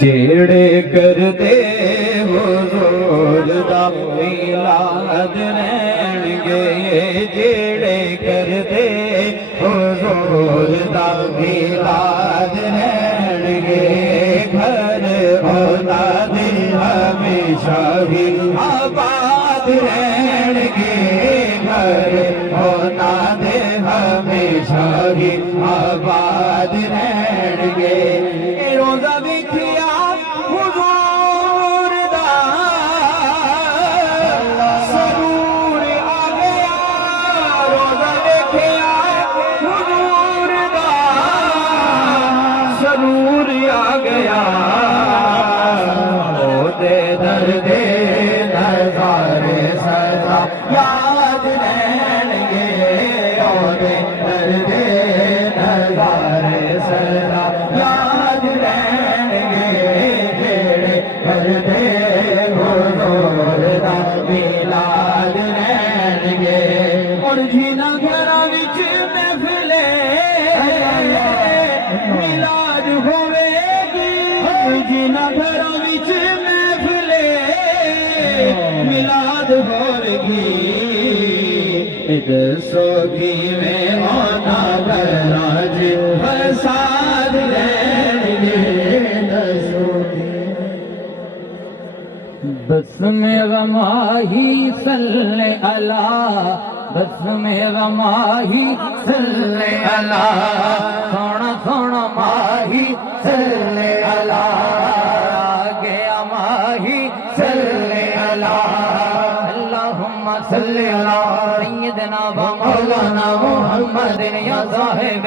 जेड़े करदे हुजूर दा मिलाद रहणगे, जेड़े करदे हुजूर दा मिलाद रहणगे, घर औला दे हमेशा ही आबाद रहणगे, घर औला दे हमेशा ही आबाद रहणगे। रोज़ा देखिया हुजूर दा सरूर आ गया, रोज़ा देखिया हुजूर दा सरूर आ गया, ओदे दर्दे नज़ारे सदा याद रहणगे, ओदे दर्दे नज़ारे सदा याद रहणगे, जेड़े करदे हुजूर दा मिलाद रहणगे। और जिन्हां घरां विच महफिले मिलाद होवेगी, जिन्हां घरां विच महफिले मिलाद होवेगी, दसो किवें औना घरां च फसाद रहणगे, दसो बस्मे गमाही सल्ले अला, बस्मे गमाही सल्ले अला, सोना सोना माही सल्ले अला, आ गया माही सल्ले अला, अल्लाहुम्मा सल्ले अला सय्यदना व मौलाना मुहम्मदिन या साहिब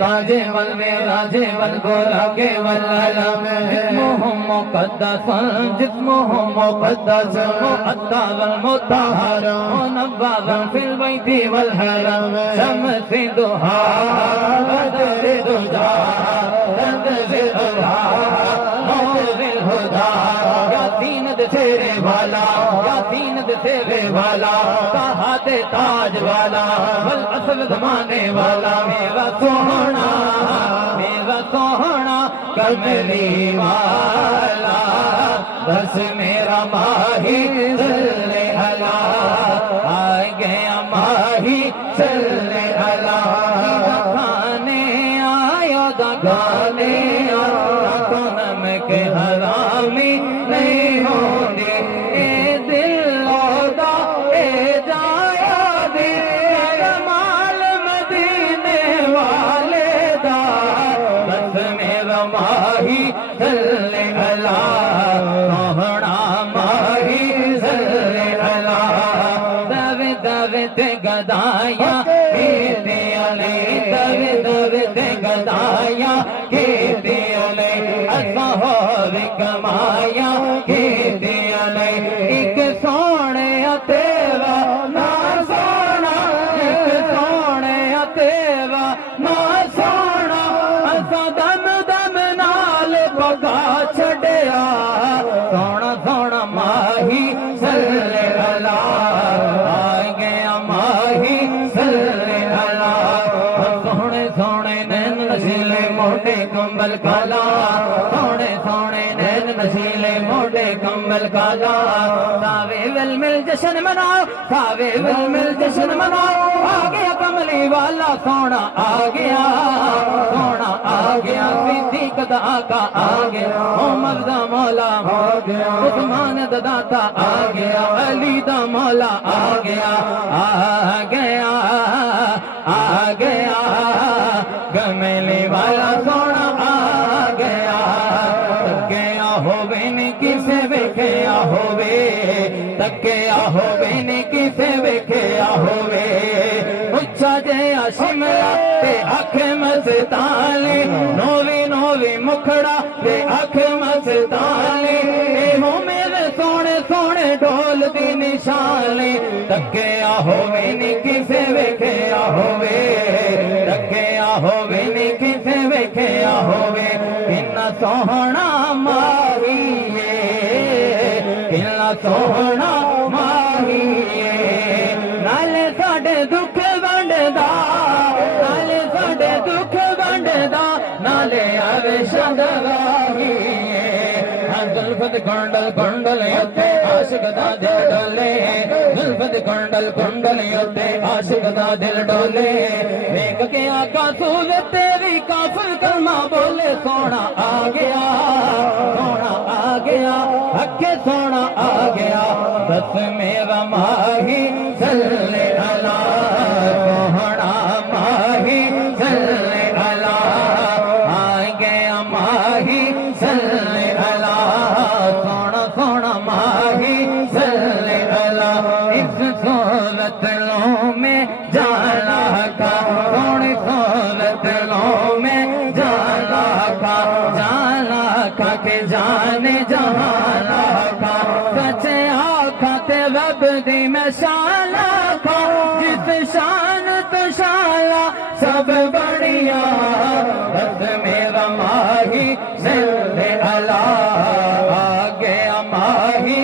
ताजे वल मेराजे वल गोलाके वल अलम, जिस्मुहुम मुक़द्दस जिस्मुहुम मुक़द्दस मुअत्ता वल मुत्तहर मुनव्वर फिल बैति वल हरम, शम्स दुहा बदर दुजा तंज़ दुहा नूर हुदा, या दीनद तेरे वाला, या दीनद तेरे वाला, कहा ते ताज वाला, वल असल ज़माने वाला, मेरा सोहना कमली वाला, बस मेरा माही सल्ले अला, आ गया माही सल्ले अला, खाने आया दा गाने आया, तो नमक हरामी नहीं होंगे, ए दिल औदा ए जाया दे, माल मदीने वाले दा, बस मेरा माही सल्ले अला, सोहना माही सल्ले अला, दवे दवे ते गदाया कीते अले, दवे दवे ते गदाया कीते अले, असा होर कमाया कीते अले, एक सोने तेरा ना सोना, एक सोने तेरा ना सोना, असा दम दम नाल पगा छड़िया, सोना सोना माही सल्ले अला, आ गया माही सल्ले अला, सोने सोने नैन नशीले मोटे कंबल काला, सोने सोने नैन नशीले मोटे कंबल काला, सावे विल मिल जश्न मनाओ, सावे विल मिल जश्न मनाओ, आ गया कमली वाला सोना आ गया, सोना आ गया, सिद्दीक दा आका आ गया, उमर दा मौला आ गया, उस्मान दा दाता आ गया, अली दा मौला आ गया, आ गया आ गया, कमली वाला सोना आ गया, तकिया होवे ने किसे वेखिया होवे, तकिया होवे ने किसे वेखिया होवे, उच्चा जया शिमला ते अख मस्ताले, नोवी नोवी मुखड़ा ते अख मस्ताले, हो मेरे सोने सोने ढोल दी निशाने, तकिया होवे ने किसे वेखिया होवे, तकिया होवे ने किसे वेखिया होवे, किन्ना सोहना माही किन्ना सोहना माही, नाले साडे दुख वंडदा, नाले साडे दुख वंडदा, नाले आवे शंदवाही, जुल्फत कुंडल कुंडल उत्ते आशिक दा दिल डोले जुल्फत कुंडल कुंडल उत्ते आशिक दा दिल डोले देख के आका सूरत तेरी काफिल कलमा बोले सोना आ गया सोना आ गया अखे सोना आ गया बस मेरा माही सल्ले अला सोहना माही सल्ले अला आ गया माही सल्ले अला सोना सोना माही सल्ले अला इस सूरत लो में जाना का सोनी सूरत लो में जाना का के जाने जहाना का सचे आखा ते रब दी मैं शाला का जिस शान तो शाला सब बढ़िया बस मेरा माही सल्ले अला आ गया माही